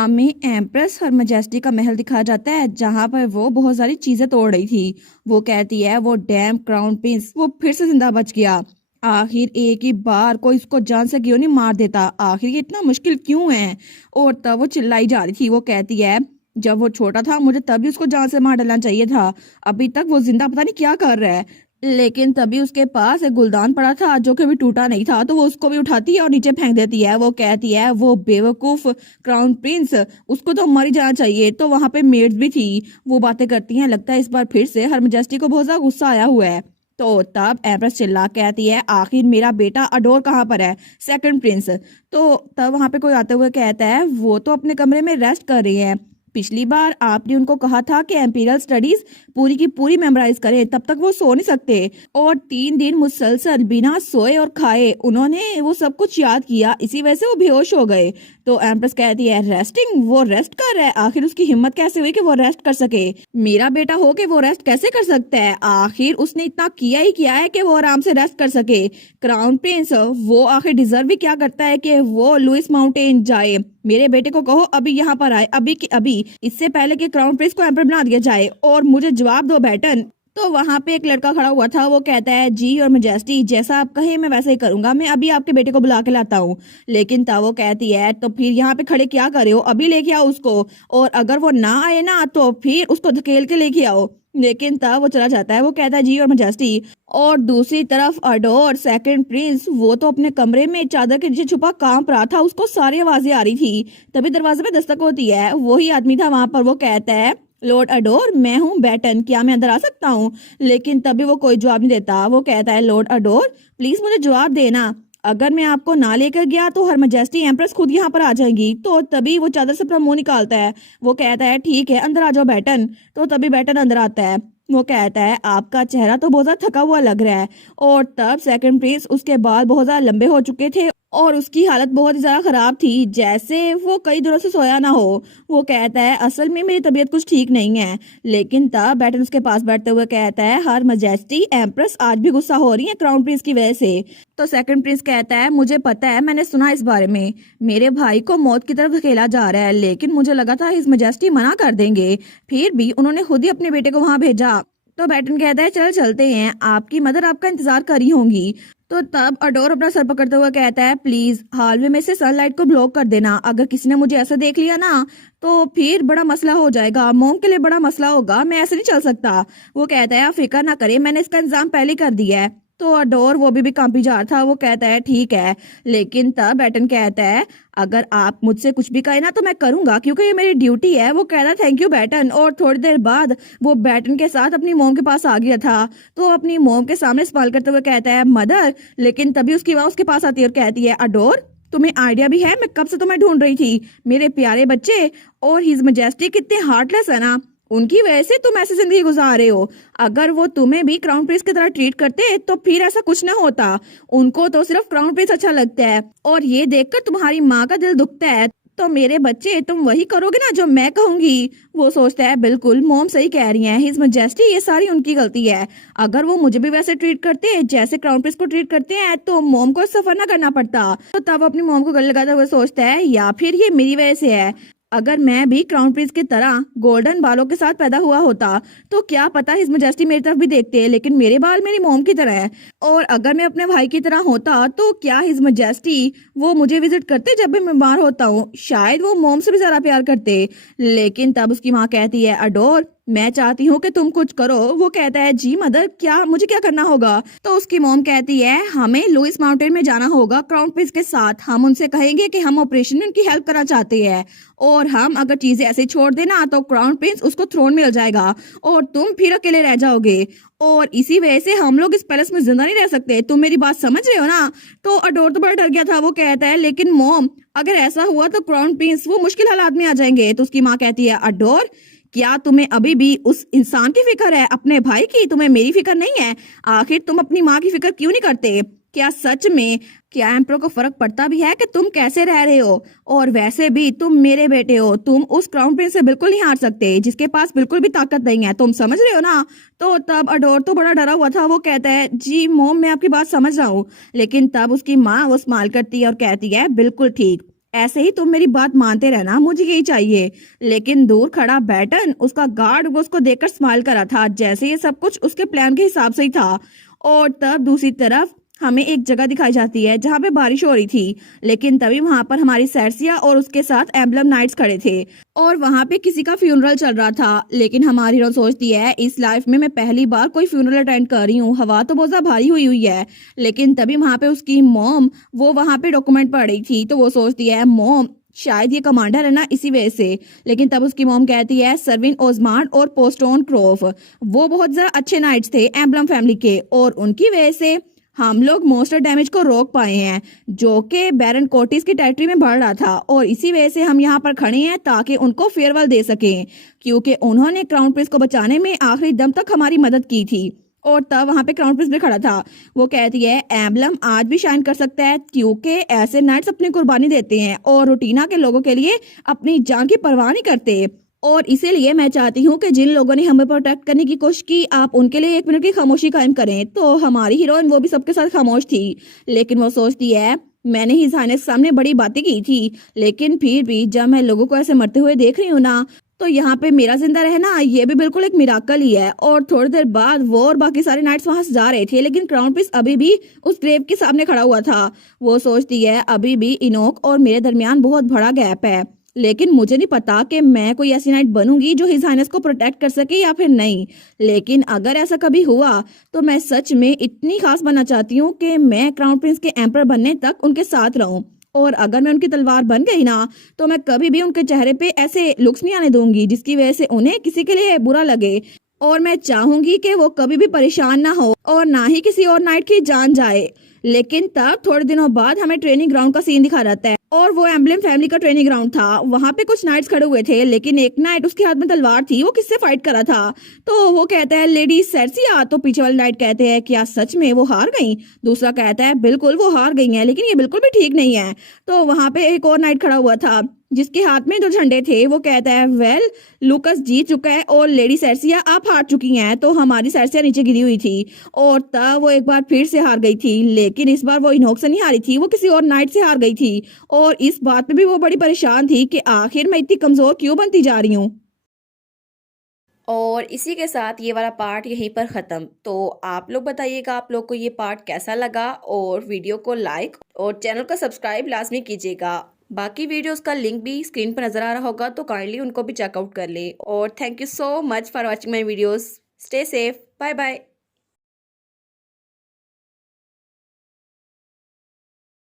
हमें एम्प्रेस हर मजेस्टी का महल दिखाया जाता है जहां पर वो बहुत सारी चीजें तोड़ रही थी। वो कहती है वो डैम क्राउन प्रिंस वो फिर से जिंदा बच गया। आखिर एक ही बार कोई इसको जान से क्यों नहीं मार देता, आखिर ये इतना मुश्किल क्यों है। और तब वो चिल्लाई जा रही थी। वो कहती है जब वो छोटा था मुझे तभी उसको जान से मार डालना चाहिए था। अभी तक वो जिंदा पता नहीं क्या कर रहा है। लेकिन तभी उसके पास एक गुलदान पड़ा था जो कि अभी टूटा नहीं था, तो वो उसको भी उठाती है और नीचे फेंक देती है। वो कहती है वो बेवकूफ क्राउन प्रिंस, उसको तो मर ही जाना चाहिए। तो वहां पे मेड्स भी थी, वो बातें करती हैं। लगता है इस बार फिर से हर मजेस्टी को बहुत ज्यादा गुस्सा आया हुआ है। तो तब एम्प्रेस चिल्ला कहती है आखिर मेरा बेटा अडोर कहाँ पर है, सेकंड प्रिंस। तो तब वहां पे कोई आते हुए कहता है वो तो अपने कमरे में रेस्ट कर रही है। पिछली बार आपने उनको कहा था कि एम्पीरियल स्टडीज पूरी की पूरी मेमोराइज करें, तब तक वो सो नहीं सकते। और 3 दिन मुसलसल बिना सोए और खाए उन्होंने वो सब कुछ याद किया, इसी वजह से वो बेहोश हो गए। तो एम्प्रेस कहती है रेस्टिंग, वो रेस्ट कर रहा है, आखिर उसकी हिम्मत कैसे हुई कि वो रेस्ट कर सके। मेरा बेटा हो के वो रेस्ट कैसे कर सकता है, आखिर उसने इतना किया ही किया है कि वो आराम से रेस्ट कर सके। क्राउन प्रिंस वो आखिर डिजर्व भी क्या करता है कि वो लुइस माउंटेन जाए। मेरे बेटे को कहो अभी यहाँ पर आए, अभी की अभी, इससे पहले कि क्राउन प्रिंस को एम्पर बना दिया जाए। और मुझे जवाब दो बैटन। तो वहां पे एक लड़का खड़ा हुआ था। वो कहता है जी और मेजेस्टी जैसा आप कहे मैं वैसे ही करूंगा, मैं अभी आपके बेटे को बुला के लाता हूँ। लेकिन तब वो कहती है तो फिर यहाँ पे खड़े क्या करे हो, अभी लेके आओ उसको, और अगर वो ना आए ना तो फिर उसको धकेल के लेके आओ। लेकिन तब वो चला जाता है। वो कहता है जी और मेजेस्टी। और दूसरी तरफ अडोर सेकंड प्रिंस वो तो अपने कमरे में चादर के नीचे छुपा कांप रहा था, उसको सारी आवाजें आ रही थी। तभी दरवाजे पे दस्तक होती है, वही आदमी था वहां पर। वो कहता है लॉर्ड अडोर मैं हूँ बैटन, क्या मैं अंदर आ सकता हूँ। लेकिन तभी वो कोई जवाब नहीं देता। वो कहता है लॉर्ड अडोर प्लीज मुझे जवाब देना, अगर मैं आपको ना लेकर गया तो हर मजेस्टी एम्प्रेस खुद यहाँ पर आ जाएंगी। तो तभी वो चादर से अपना मुंह निकालता है। वो कहता है ठीक है अंदर आ जाओ बैटन। तो तभी बैटन अंदर आता है। वो कहता है आपका चेहरा तो बहुत ज्यादा थका हुआ लग रहा है। और तब सेकंड प्रिंस उसके बाल बहुत ज्यादा लंबे हो चुके थे और उसकी हालत बहुत ही ज्यादा खराब थी, जैसे वो कई दिनों से सोया ना हो। वो कहता है असल में मेरी तबीयत कुछ ठीक नहीं है। लेकिन तब बैटन उसके पास बैठते हुए कहता है हर मजेस्टी एम्प्रेस आज भी गुस्सा हो रही है क्राउन प्रिंस की वजह से। तो सेकंड प्रिंस कहता है मुझे पता है, मैंने सुना इस बारे में, मेरे भाई को मौत की तरफ धकेला जा रहा है, लेकिन मुझे लगा था हिज मजेस्टी मना कर देंगे, फिर भी उन्होंने खुद ही अपने बेटे को वहां भेजा। तो बैटन कहता है चल चलते हैं, आपकी मदर आपका इंतजार कर रही होंगी। तो तब अडोर अपना सर पकड़ते हुए कहता है प्लीज हॉलवे में से सनलाइट को ब्लॉक कर देना, अगर किसी ने मुझे ऐसा देख लिया ना तो फिर बड़ा मसला हो जाएगा, मोम के लिए बड़ा मसला होगा, मैं ऐसे नहीं चल सकता। वो कहता है आप फिक्र ना करें, मैंने इसका इंतजाम पहले कर दिया है। तो अडोर वो भी कांपी जा रहा था। वो कहता है ठीक है। लेकिन तब बैटन कहता है अगर आप मुझसे कुछ भी कहे ना तो मैं करूंगा, क्योंकि ये मेरी ड्यूटी है। वो कहता है थैंक यू बैटन। और थोड़ी देर बाद वो बैटन के साथ अपनी मोम के पास आ गया था। तो अपनी मोम के सामने स्माइल करते हुए कहता है मदर। लेकिन तभी उसकी माँ उसके पास आती है और कहती है अडोर तुम्हें आइडिया भी है, मैं कब से तुम्हें ढूंढ रही थी, मेरे प्यारे बच्चे। और हिज मजेस्टी कितने हार्टलेस है ना, उनकी वजह से तुम ऐसी जिंदगी गुजार रहे हो। अगर वो तुम्हें भी क्राउन प्रिंस की तरह ट्रीट करते तो फिर ऐसा कुछ ना होता। उनको तो सिर्फ क्राउन प्रिंस अच्छा लगता है और ये देखकर तुम्हारी माँ का दिल दुखता है। तो मेरे बच्चे तुम वही करोगे ना जो मैं कहूंगी। वो सोचता है बिल्कुल मोम सही कह रही हैं, हिज मजेस्टी ये सारी उनकी गलती है। अगर वो मुझे भी वैसे ट्रीट करते जैसे क्राउन प्रिंस को ट्रीट करते हैं तो मोम को सफर ना करना पड़ता। तो तब अपनी मोम को गले लगाते हुए सोचता है या फिर ये मेरी वजह से है। अगर मैं भी क्राउन प्रिंस की तरह गोल्डन बालों के साथ पैदा हुआ होता तो क्या पता हिज मजेस्टी मेरी तरफ भी देखते, लेकिन मेरे बाल मेरी मोम की तरह है। और अगर मैं अपने भाई की तरह होता तो क्या हिज मजेस्टी वो मुझे विजिट करते जब भी मैं बीमार होता हूँ, शायद वो मोम से भी ज्यादा प्यार करते। लेकिन तब उसकी माँ कहती है अडोर मैं चाहती हूँ कि तुम कुछ करो। वो कहता है जी मदर क्या मुझे क्या करना होगा। तो उसकी मॉम कहती है हमें लुइस माउंटेन में जाना होगा क्राउन प्रिंस के साथ, हम उनसे कहेंगे कि हम ऑपरेशन में उनकी हेल्प करना चाहते हैं, और हम अगर चीजें ऐसे छोड़ देना तो क्राउन प्रिंस उसको थ्रोन मिल जाएगा और तुम फिर अकेले रह जाओगे, और इसी वजह से हम लोग इस पैलेस में जिंदा नहीं रह सकते। तुम मेरी बात समझ रहे हो ना। तो अडोर तो बड़ा डर गया था। वो कहता है लेकिन मॉम अगर ऐसा हुआ तो क्राउन प्रिंस वो मुश्किल हालात में आ जाएंगे। तो उसकी माँ कहती है अडोर क्या तुम्हें अभी भी उस इंसान की फिक्र है, अपने भाई की, तुम्हें मेरी फिक्र नहीं है। आखिर तुम अपनी माँ की फिक्र क्यों नहीं करते। क्या सच में क्या एम्प्रो को फर्क पड़ता भी है कि तुम कैसे रह रहे हो। और वैसे भी तुम मेरे बेटे हो, तुम उस क्राउन प्रिंस से बिल्कुल नहीं हार सकते जिसके पास बिल्कुल भी ताकत नहीं है, तुम समझ रहे हो ना। तो तब अडोर तो बड़ा डरा हुआ था। वो कहता है जी मोम मैं आपकी बात समझ रहा हूँ। लेकिन तब उसकी माँ वो स्माइल करती है और कहती है बिल्कुल ठीक, ऐसे ही तुम मेरी बात मानते रहना, मुझे यही चाहिए। लेकिन दूर खड़ा बैटन उसका गार्ड वो उसको देखकर स्माइल करा था, जैसे ये सब कुछ उसके प्लान के हिसाब से ही था। और तब दूसरी तरफ हमें एक जगह दिखाई जाती है जहाँ पे बारिश हो रही थी, लेकिन तभी वहां पर हमारी सरसिया और उसके साथ एम्बलम नाइट्स खड़े थे और वहां पे किसी का फ्यूनरल चल रहा था। लेकिन हमारी हीरो सोचती है इस लाइफ में मैं पहली बार कोई फ्यूनरल अटेंड कर रही हूँ, हवा तो बहुत ज्यादा भारी हुई हुई है। लेकिन तभी वहां पे उसकी मॉम वो वहां पे डॉक्यूमेंट पढ़ रही थी, तो वो सोचती है मॉम शायद ये कमांडर है ना, इसी वजह से। लेकिन तब उसकी मॉम कहती है सरविन ओजमान और पोस्टोन क्रोफ वो बहुत ज्यादा अच्छे नाइट्स थे एम्बलम फैमिली के, और उनकी वजह से हम लोग मोस्टर डैमेज को रोक पाए हैं जो कि बैरन कोटिस की टेरिटरी में बढ़ रहा था, और इसी वजह से हम यहाँ पर खड़े हैं ताकि उनको फेयरवेल दे सकें, क्योंकि उन्होंने क्राउन प्रिंस को बचाने में आखिरी दम तक हमारी मदद की थी। और तब वहां पे क्राउन प्रिंस भी खड़ा था। वो कहती है एम्बलम आज भी शाइन कर सकता है क्योंकि ऐसे नाइट्स अपनी कुर्बानी देते हैं और रूटीना के लोगों के लिए अपनी जान की परवाह नहीं करते। और इसीलिए मैं चाहती हूँ कि जिन लोगों ने हमें प्रोटेक्ट करने की कोशिश की आप उनके लिए 1 मिनट की खामोशी कायम करें। तो हमारी हीरोइन वो भी सबके साथ खामोश थी, लेकिन वो सोचती है मैंने ही जाने के सामने बड़ी बातें की थी, लेकिन फिर भी जब मैं लोगों को ऐसे मरते हुए देख रही हूँ ना, तो यहाँ पे मेरा जिंदा रहना ये भी बिल्कुल एक मिराकल ही है। और थोड़ी देर बाद वो और बाकी सारे नाइट्स वहां से जा रहे थे, लेकिन क्राउन प्रिंस अभी भी उस ग्रेव के सामने खड़ा हुआ था। वो सोचती है अभी भी इनोक और मेरे दरमियान बहुत बड़ा गैप है, लेकिन मुझे नहीं पता कि मैं कोई ऐसी नाइट बनूंगी जो हिज हाइनेस को प्रोटेक्ट कर सके या फिर नहीं। लेकिन अगर ऐसा कभी हुआ तो मैं सच में इतनी खास बनना चाहती हूँ कि मैं क्राउन प्रिंस के एम्पर बनने तक उनके साथ रहूं। और अगर मैं उनकी तलवार बन गई ना, तो मैं कभी भी उनके चेहरे पे ऐसे लुक्स नहीं आने दूंगी जिसकी वजह से उन्हें किसी के लिए बुरा लगे। और मैं चाहूंगी कि वो कभी भी परेशान ना हो और ना ही किसी और नाइट की जान जाए। लेकिन तब थोड़े दिनों बाद हमें ट्रेनिंग ग्राउंड का सीन दिखा जाता है, और वो एम्बलम फैमिली का ट्रेनिंग ग्राउंड था। वहां पे कुछ नाइट्स खड़े हुए थे, लेकिन एक नाइट उसके हाथ में तलवार थी, वो किससे फाइट कर रहा था। तो वो कहता है लेडी सरसिया, तो पीछे वाले नाइट कहते हैं क्या सच में वो हार गई। दूसरा कहता है बिल्कुल वो हार गई है, लेकिन ये बिल्कुल भी ठीक नहीं है। तो वहां पे एक और नाइट खड़ा हुआ था जिसके हाथ में 2 झंडे थे। वो कहता है वेल लुकस जीत चुका है और लेडी सरसिया आप हार चुकी हैं। तो हमारी सरसिया नीचे गिरी हुई थी और तब वो एक बार फिर से हार गई थी, लेकिन इस बार वो इनोक से नहीं हारी थी, वो किसी और नाइट से हार गई थी। और इस बात पे भी वो बड़ी परेशान थी कि आखिर मैं इतनी कमजोर क्यों बनती जा रही हूँ। और इसी के साथ ये वाला पार्ट यहीं पर ख़त्म। तो आप लोग बताइएगा आप लोग को ये पार्ट कैसा लगा, और वीडियो को लाइक और चैनल को सब्सक्राइब लाजमी कीजिएगा। बाकी वीडियोस का लिंक भी स्क्रीन पर नज़र आ रहा होगा, तो काइंडली उनको भी चेकआउट कर ले। और thank you so much for watching my videos. Stay safe, bye bye.